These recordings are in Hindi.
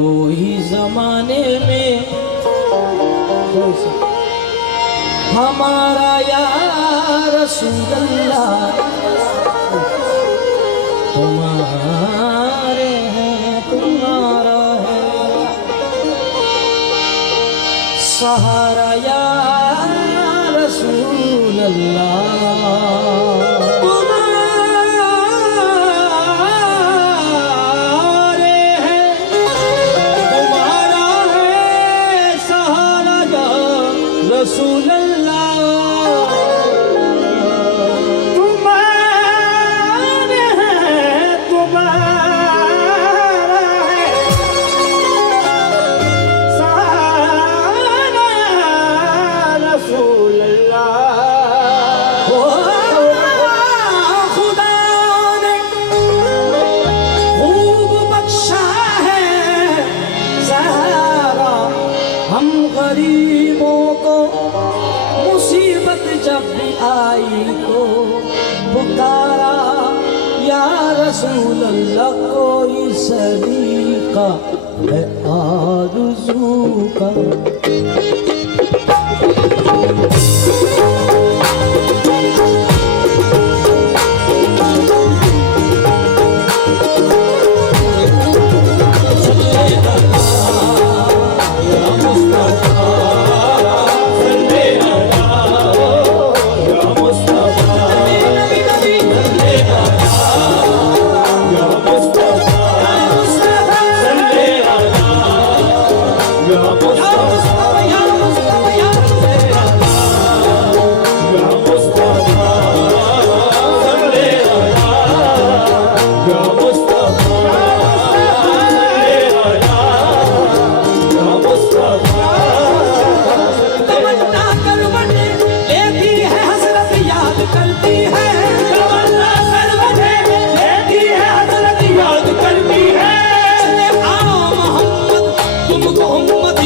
कोई जमाने में हमारा या रसूल अल्लाह तुम्हारे हैं तुम्हारा है सहारा या रसूल अल्लाह रसूल अल्लाह तुम्हारे हैं तुम्हारा है सहारा रसूल अल्लाह खुदा ने खूब बख्शा है सहारा हम गरीबों को मुसीबत जब भी आई तो पुकारा या रसूल अल्लाह कोई सलीका है आरज़ू का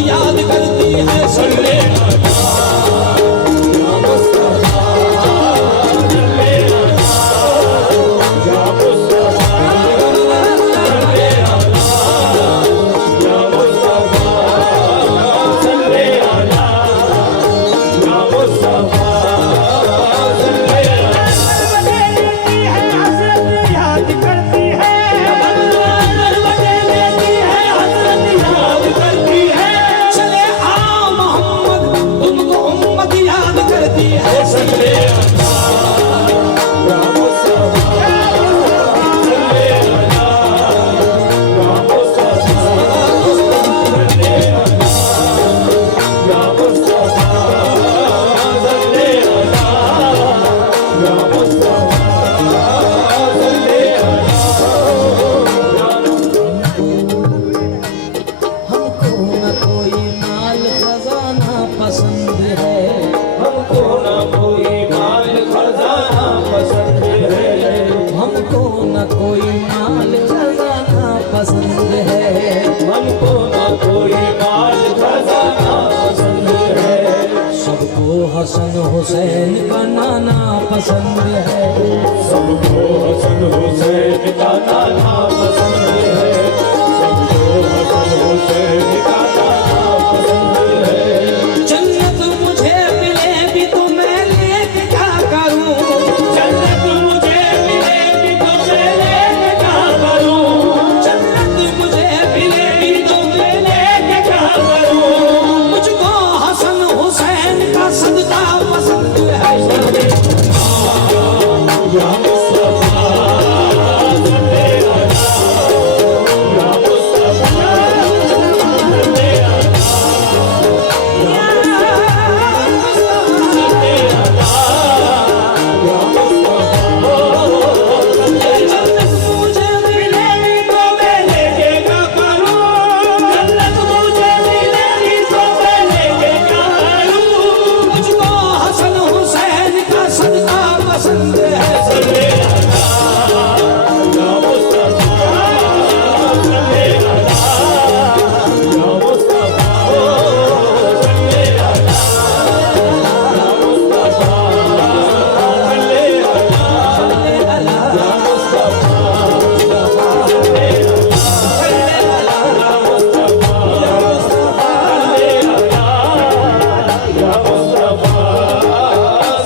याद करती है सल्ले कोई माल खजाना पसंद है हमको न कोई माल खजाना पसंद है सबको हसन हुसैन का नाना पसंद है सबको हसन हुसैन का नाना पसंद है सबको हसन हुसैन का नाना पसंद है जन्नत मुझे मिले भी तो मैं लेके क्या करूं जन्नत मुझे या मुस्तफा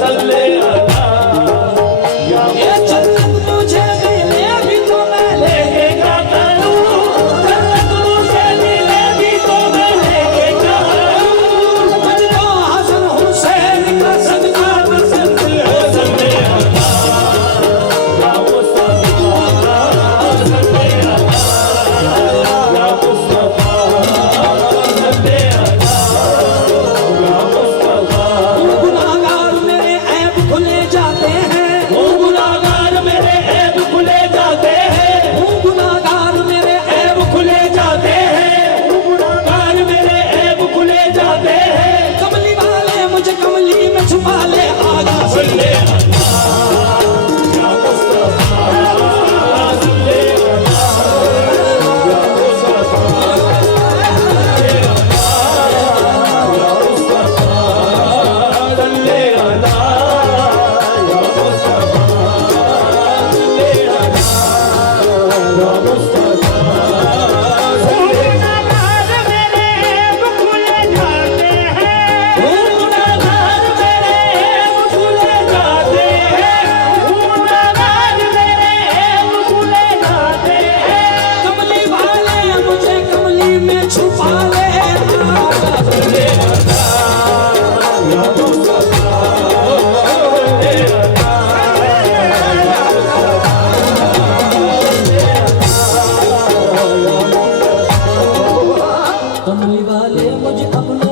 सल्ले अला या ये जन्नत मुझे मिले भी तो मैं लेके क्या करूं, जन्नत मुझे मिलेगी तो मैं लेके क्या करूं, मुझको हसन हुसैन का सदका पसंद है। सल्ले अला या मुस्तफा, सल्ले अला या मुस्तफा, सल्ले अला या मुस्तफा। गुनाहगार मेरे ऐब खुले जाते हैं, गुनाहगार मेरे ऐब खुले जाते हैं, गुनाहगार मेरे ऐब खुले जाते हैं, गुनाहगार मेरे ऐब खुले जाते हैं। कमली वाले मुझे कमली में छुपा ले आगा। सल्ले अला या मुस्तफा, सल्ले अला या मुस्तफा, सल्ले अला या मुस्तफा, सल्ले अला या मुस्तफा, सल्ले अला या मुस्तफा। गुनाहगार मेरे ऐब खुले जाते हैं, गुनाहगार मेरे ऐब खुले जाते हैं, गुनाहगार मेरे ऐब खुले जाते हैं। कमली वाले मुझे कमली में छुपा ले आगा। सल्ले अला या मुस्तफा, सल्ले अला या मुस्तफा, कमली वाले मुझे अपने,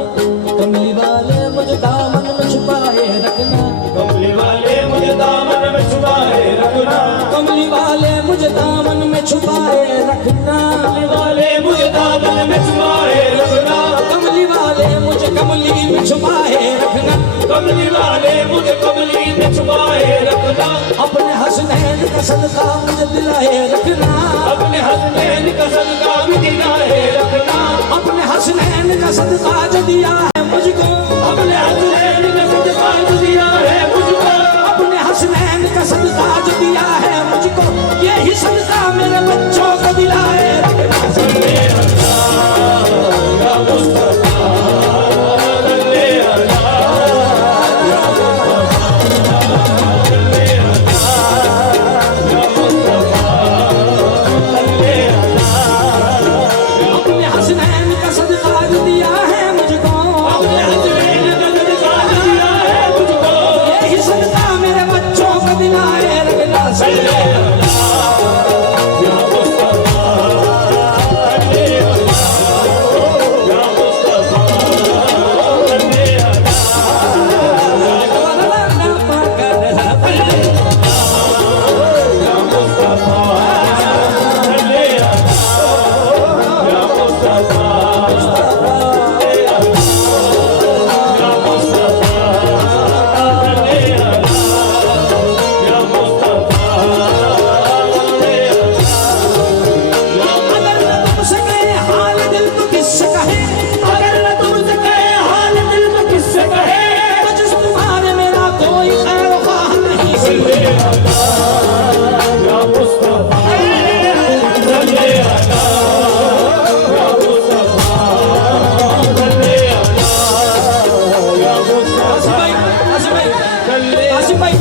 कमली वाले मुझे दामन में छुपाए रखना, कमली वाले मुझे दामन में छुपाए रखना, कमली वाले मुझे दामन में छुपाए रखना, कमली वाले मुझे दामन में छुपाए रखना, कमली वाले मुझे कमली में छुपाए रखना, कमली वाले मुझे कमली में छुपाए रखना। अपने हसनैन का सदका मुझे दिलाए रखना, अपने हसनैन का सदका भी दिलाए रखना, अपने हसनैन का सदका जो दिया है मुझको, अपने हसनैन का सदका जो दिया है मुझको, अपने हसनैन का सदका जो दिया है मुझको, यही सदका मेरे बच्चों को दिलाए रखना। सल्ले अला या मुस्तफा, सल्ले अला या मुस्तफा, सल्ले अला या मुस्तफा, सल्ले अला। अपने हसनैन का सदका जो दिया है मुझको, अपने हसनैन का सदका जो दिया है मुझको, यही सदका मेरे बच्चों को दिलाए रखना। सल्ले अला या मुस्तफा, सल्ले अला या मुस्तफा, सल्ले अला या मुस्तफा, सल्ले अला या मुस्तफा, सल्ले अला या मुस्तफा, सल्ले अला या मुस्तफा, सल्ले अला। अगर न तुमसे कहे हाल दिल तो किससे कहे, अगर न तुमसे कहे हाल दिल तो किससे कहे, तो जिस तुम्हारे मेरा कोई खैर ख्वाह नहीं। सल्ले अला या मुस्तफा, सल्ले अला या मुस्तफा, सल्ले अला या मुस्तफा। आसिफ भाई,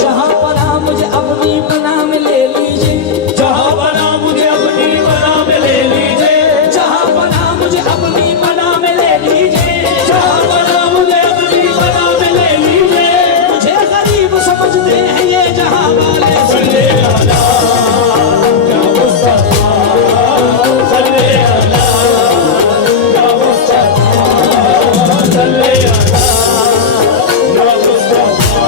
जहाँ पना मुझे अपनी पना में ले लीजिए, जहाँ पना मुझे अपनी पना में ले लीजिए, जहाँ पना मुझे अपनी पना में ले लीजिए, जहाँ पना मुझे अपनी पना में ले लीजिए। मुझे गरीब समझते हैं ये जहाँ वाले। सल्ले अला या मुस्तफा, सल्ले अला या मुस्तफा, सल्ले अला या मुस्तफा,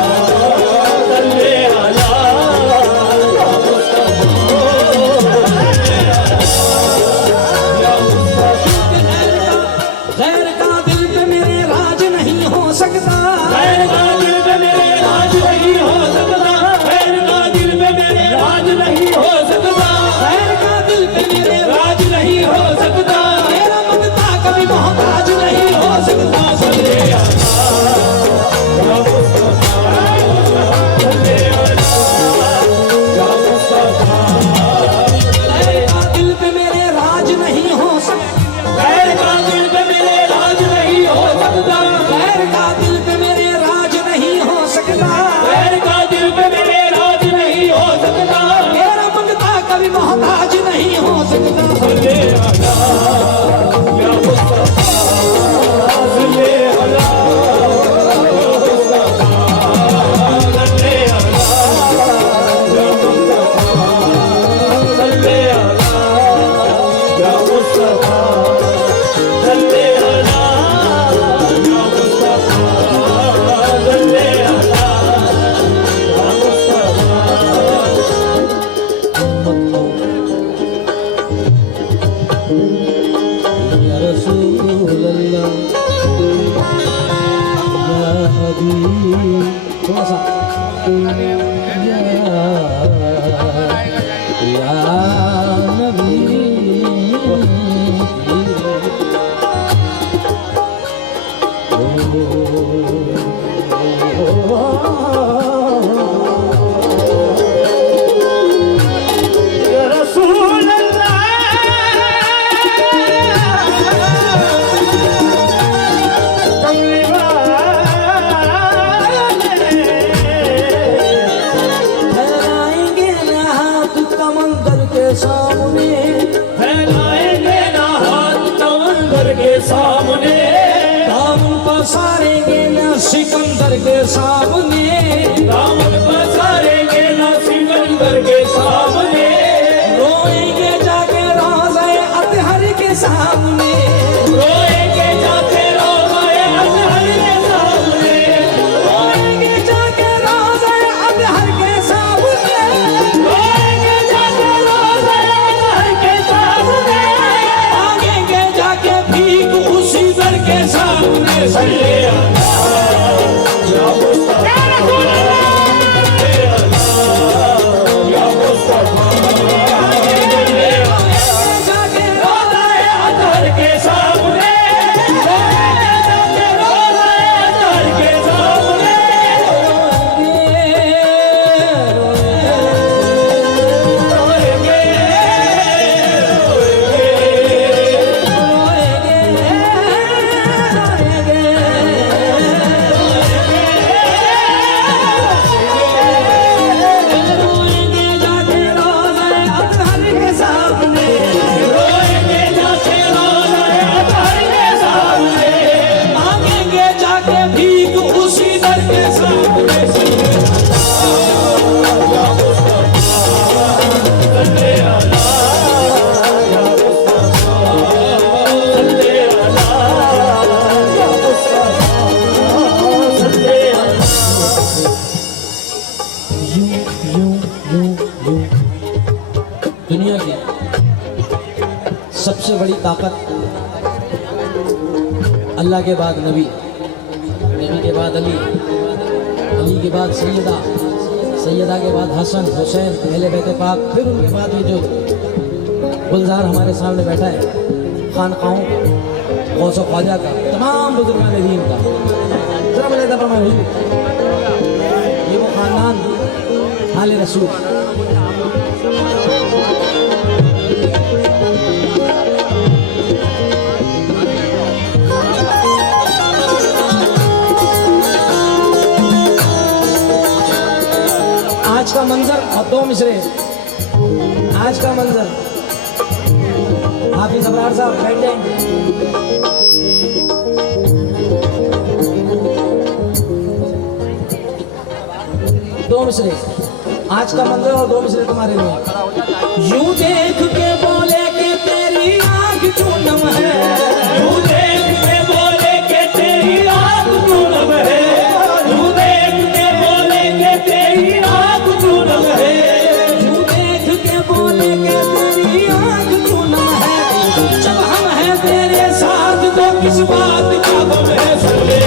थोड़ा सा या नबी पसारेंगे ना सिकंदर के सामने, दामन पसारेंगे ना सिकंदर के सामने, रोएंगे जाके रोज़े अतहर के सामने, रोएंगे जाके रोज़े अतहर के सामने, रोएंगे जाके रोज़े अतहर के सामने, रोएंगे जाके रोज़े अतहर के सामने, मांगेंगे जाके भीख उसी दर के सामने। सल्ले दुनिया की सबसे बड़ी ताकत अल्लाह के बाद नबी, नबी के बाद अली, अली के बाद सैयदा, सैयदा के बाद हसन हुसैन अहले बैत पाक, फिर उनके बाद ये जो गुलजार हमारे सामने बैठा है खानकाहों गौस ख्वाजा का, तमाम बुजुर्गान दीन का, जरा बोले ये वो खानदान हाले रसूल। आज का मंजर और दो मिसरे, आज का मंजर हाफिज अबरार साहब बैठ जाएंगे। दो मिसरे, आज का मंजर और दो मिसरे तुम्हारे लिए। यूं देख के बोले कि तेरी आँख चूनम है, यूं देख के बोले कि तेरी आँख चूनम है, यूं देख के बोले कि तेरी आँख चूनम है, यूं देख के बोले कि तेरी आँख चूनम है, जब हम हैं तेरे साथ तो किस बात का गम है। सल्ले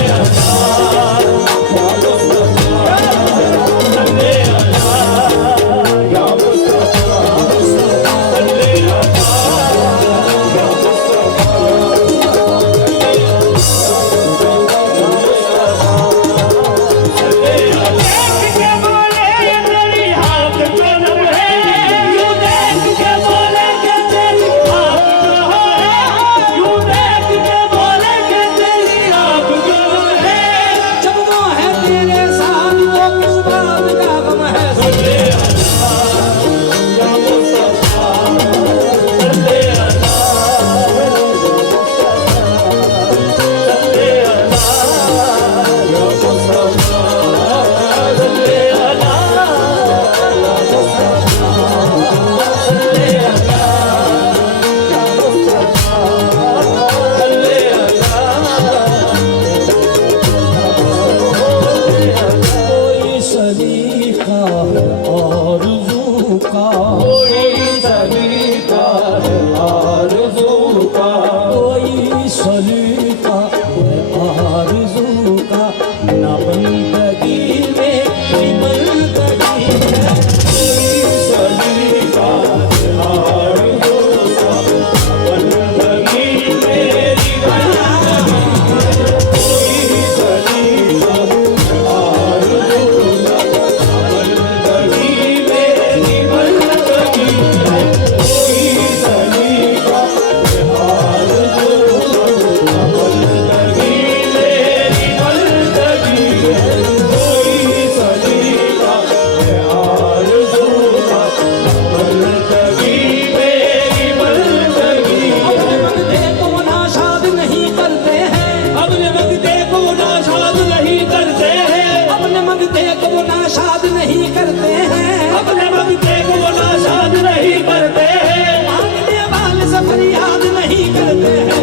मंगते को वो नाशाद नहीं करते हैं, अपने मंगते को वो नाशाद नहीं करते हैं, मांगने वाले से फरियाद नहीं करते हैं।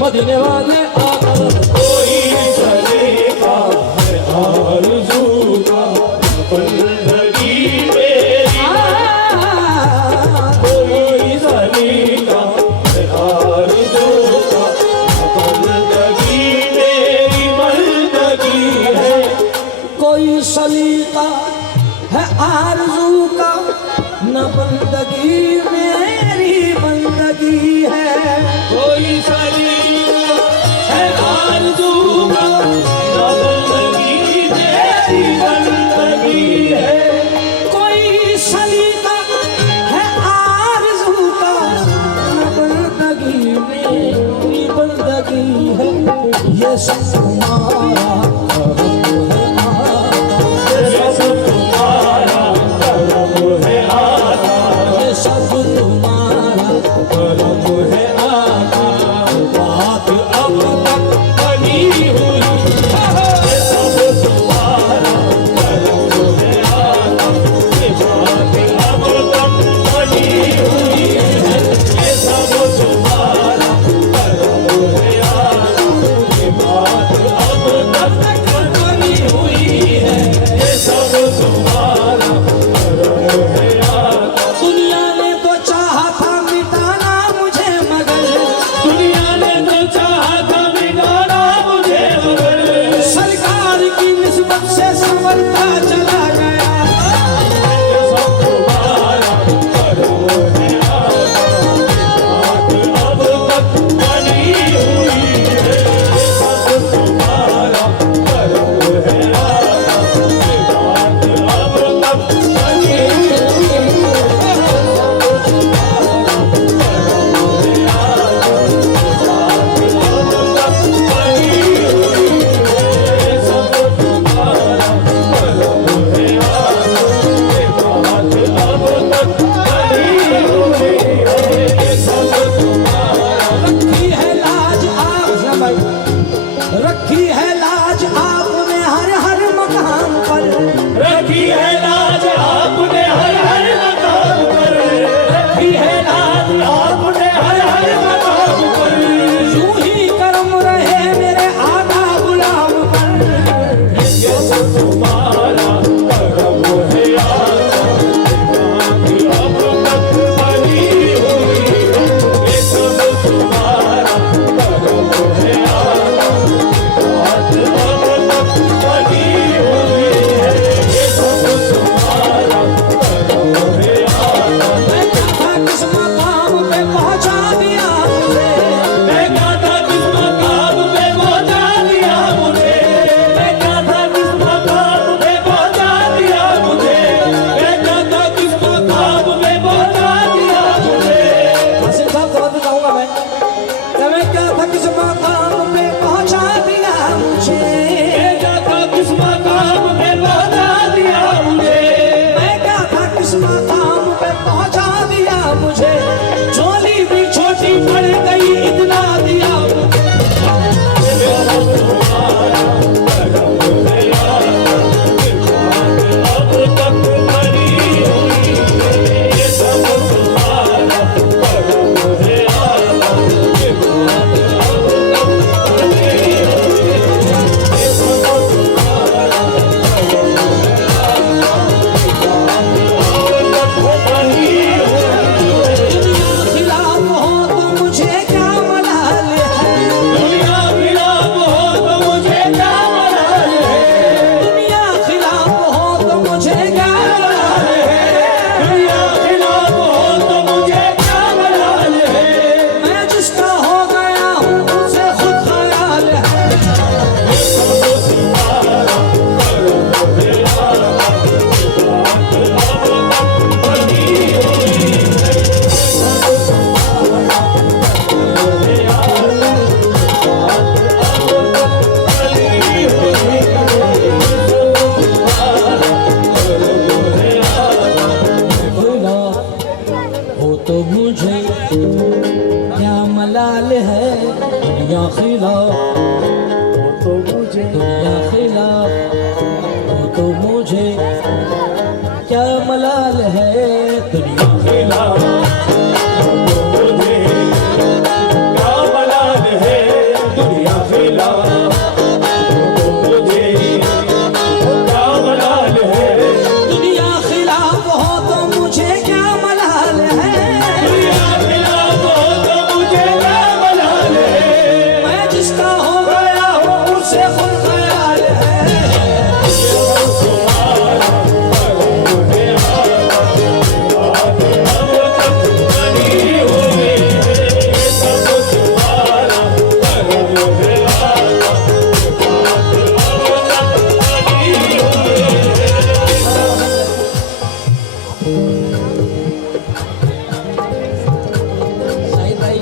मदीने वाले आकर कोई चलेगा है आरज़ू का बंदगी मेरी, कोई चलेगा है आरज़ू का बंदगी मेरी बंदगी है, कोई सलीका है आरज़ू का न बंदगी मेरी बंदगी है, कोई सलीका है आरज़ू का न बंदगी मेरी बंदगी है, कोई सलीका है आरज़ू का न बंदगी मेरी बंदगी है, ये सब तुम्हारा रखी है लाज आपने हर हर मकाम पर, रखी है लाज आपने हर हर मकाम पर, रखी है लाज आपने हर हर मकाम पर, यूं ही करम रहे मेरे आदाब दुनिया खिलाफ हो तो मुझे क्या मलाल है, दुनिया खिलाफ मुझे क्या मलाल है, दुनिया खिलाफ मुझे क्या मलाल है, दुनिया खिलाफ हो तो मुझे क्या मलाल है, दुनिया खिलाफ हो तो मुझे क्या मलाल है, मैं जिसका हो गया हूँ उससे खुद ख्याल है। साहिद भाई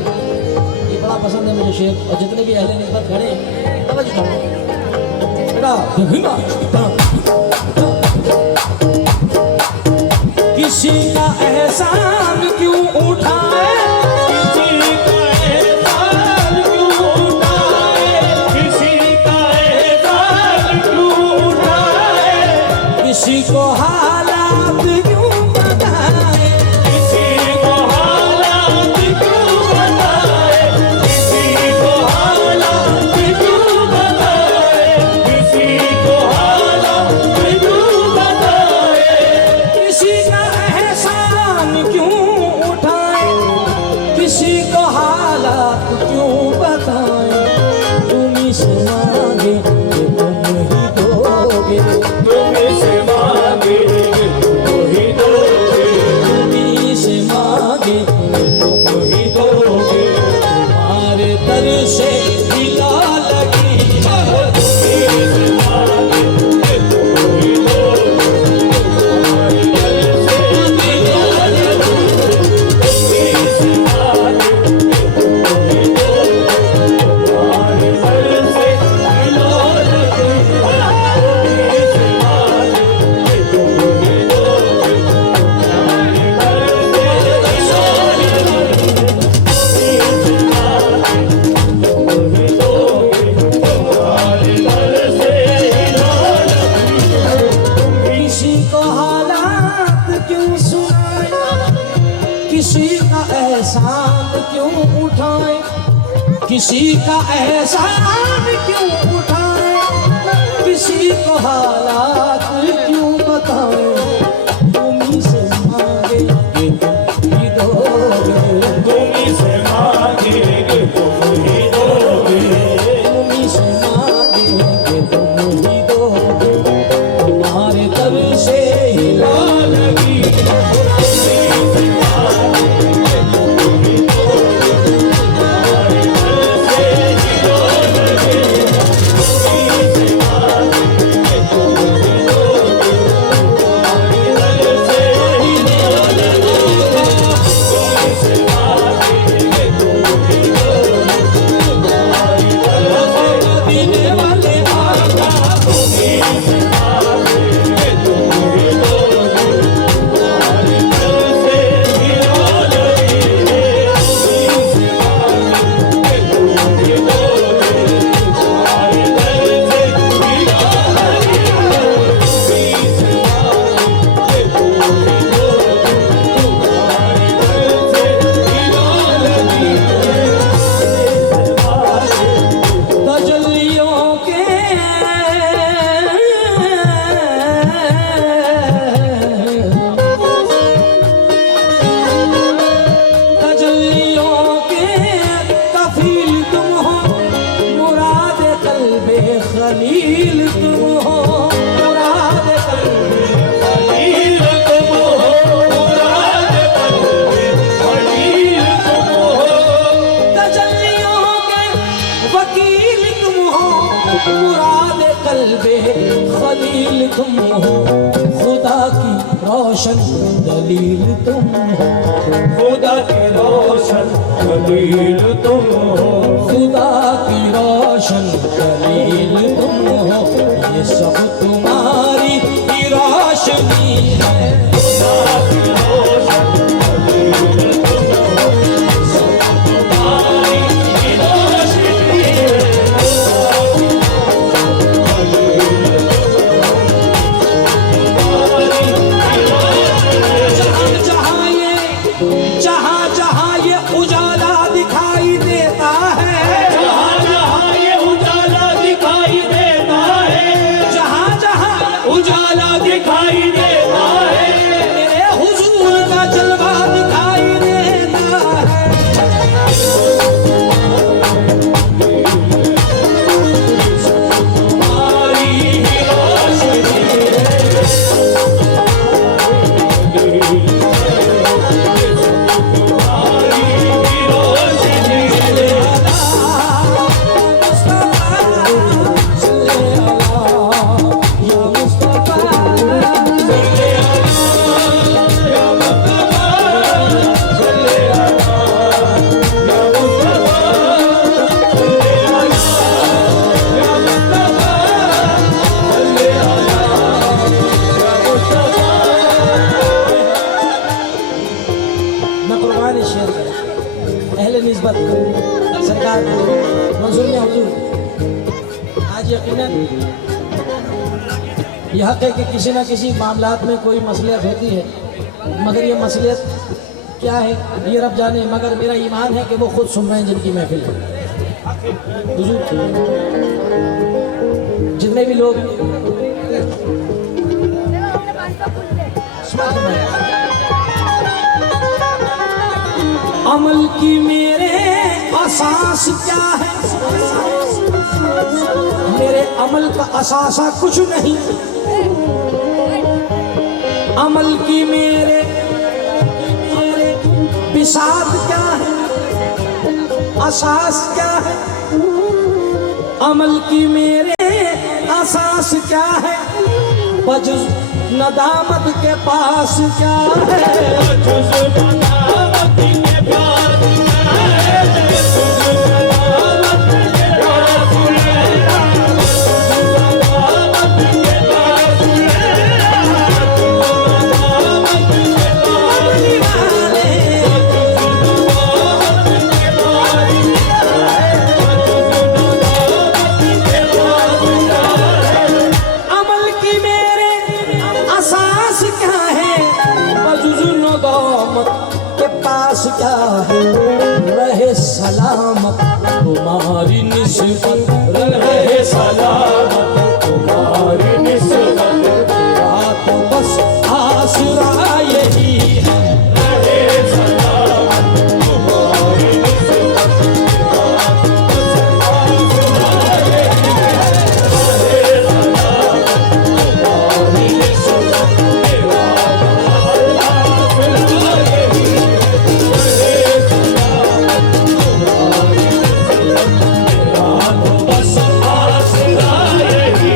ये बड़ा पसंद है मुझे शेर, और जितने भी अहले निस्बत खड़े हैं तवज्जो करो बेटा, देखना किसी का एहसान क्यों उठाए, किसी का एहसान क्यों उठाए, किसी का एहसान क्यों उठाए, किसी को हालात क्यों बताए, किसी को हालात क्यों बताए, किसी को हालात क्यों बताए, किसी को हालात क्यों बताए, किसी का एहसान क्यों उठाए, किसी को हालात क्यों बताए, तुम से मांगे कि तुम ही दोगे, तुमसे मांगेंगे तुम ही दोगे, तुम से मांगे तुम ही दोगे, तुम्हारे दर से हिला लगी है, तुमसे मांगेंगे तुम ही दोगे, तुम्हारे दर से हिला लगी, तुमसे मांगेंगे तुम ही दोगे, तुम्हारे दर से हिला लगी, तुमसे मांगेंगे तुम ही दोगे, तुम्हारे दर से किसी को हालात क्यों सुनाए, किसी का एहसान क्यों उठाए, किसी का एहसान क्यों उठाए, किसी को हालात क्यों बताए, तुम ही से मांगे कि तुम ही दोगे, तुमसे मांगेंगे तुम ही दोगे, तुम ही से मांगे कि तुम ही दोगे, तुम्हारे दर से हिला लगी खलील तुम हो, मुराद खलील तुम हो, मुराद खलील तुम हो, तजल्लियों के वकील तुम हो, मुराद कल्बे खलील तुम हो, खुदा की रोशन दलील तुम हो, खुदा की रोशन दलील तुम हो, खुदा की रोशन दलील तुम हो, ये सब तुम्हारी ही रोशनी है। खुदा की रोशन दलील तुम हो, सब तुम्हारी रोशनी है। यकीनन यह हक है कि किसी न किसी मामलात में कोई मसलियत होती है, मगर ये मसलियत क्या है ये रब जाने। मगर मेरा ईमान है कि वो खुद सुन रहे हैं जिनकी महफिल है। हुजूर जितने भी लोग अमल की मेरे असास क्या है, मेरे अमल का असासा कुछ नहीं। अमल की मेरे बिसात क्या है, असास क्या है। अमल की मेरे असास क्या है, बजुज़ नदामत के पास क्या है। बजुज़ नदामत के पास क्या है, बजुज़ नदामत के पास क्या है। रहे सलामत तुम्हारी निस्बत, रहे सलामत तुम्हारी निस्बत, रात बस आसरा यही है। रहे सलामत तुम्हारी निस्बत, रात बस आसरा यही है। रहे सलामत तुम्हारी निस्बत, रात बस आसरा यही है।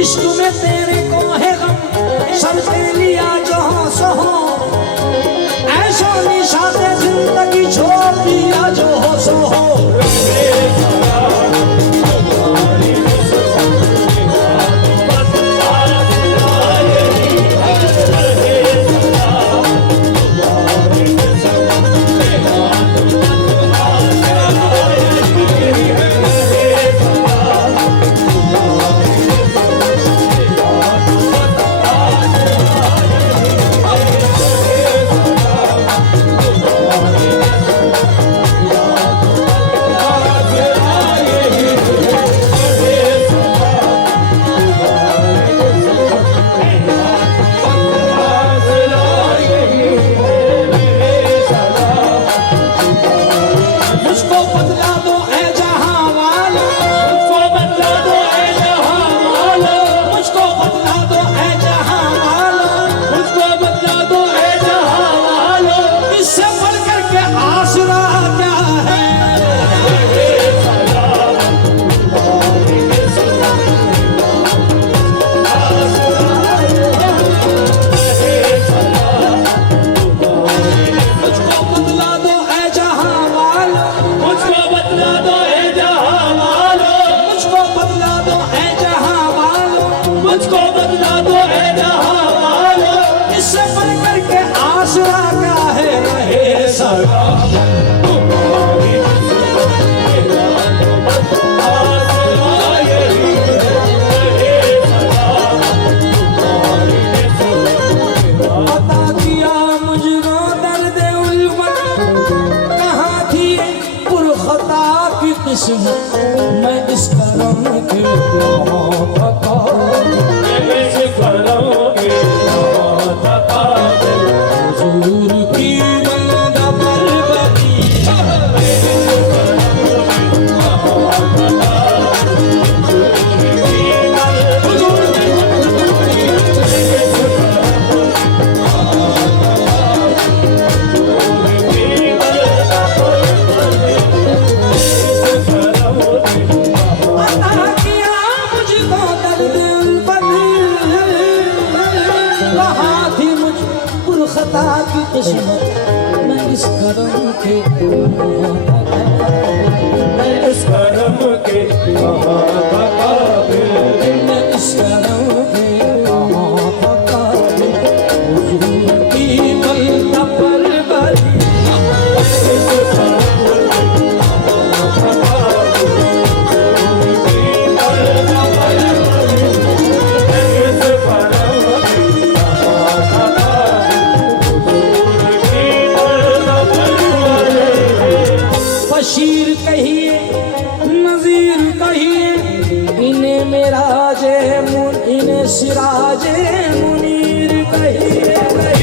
इश्क में तेरे को है गम, सर पे लिया जहाँ से हो। ऐशो निशाते जिंदगी छोड़ दिया जो हो सो हो। मैं इस करम के हुजूर की बंदा परवरी कहिए नजीर कहिए, इन्हें मेराजे इन्हें सिराजे मुनीर कहिए।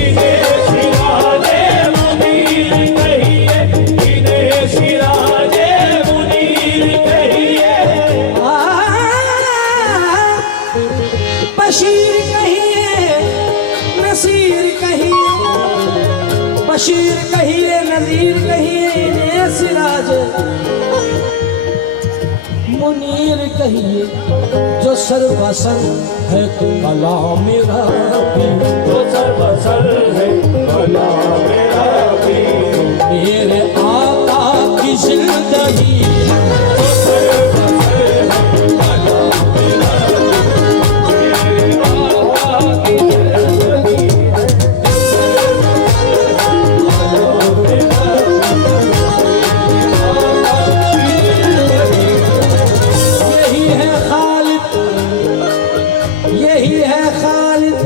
इन्हें सिराजे मुनीर कहिए, इन्हें सिराजे मुनीर कहिए। बशीर कहिए नसीर कहिए, बशीर कहिए नजीर कहिए, इन्हें सिराज मुनीर कहिए। जो सर्वसर है कलाम मेरा जो सर्वसर है कलाम मेरा भी, मेरे आका की जिंदगी। जो सर्वसर है कलाम मेरा भी, मेरे आका की जिंदगी है। यही है खालिद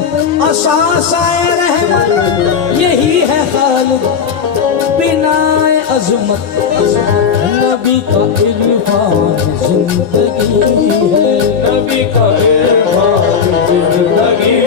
असासाए रहमत, यही है खालिद बिनाए अजमत। नबी का इरफान जिंदगी है, नबी का इरफान जिंदगी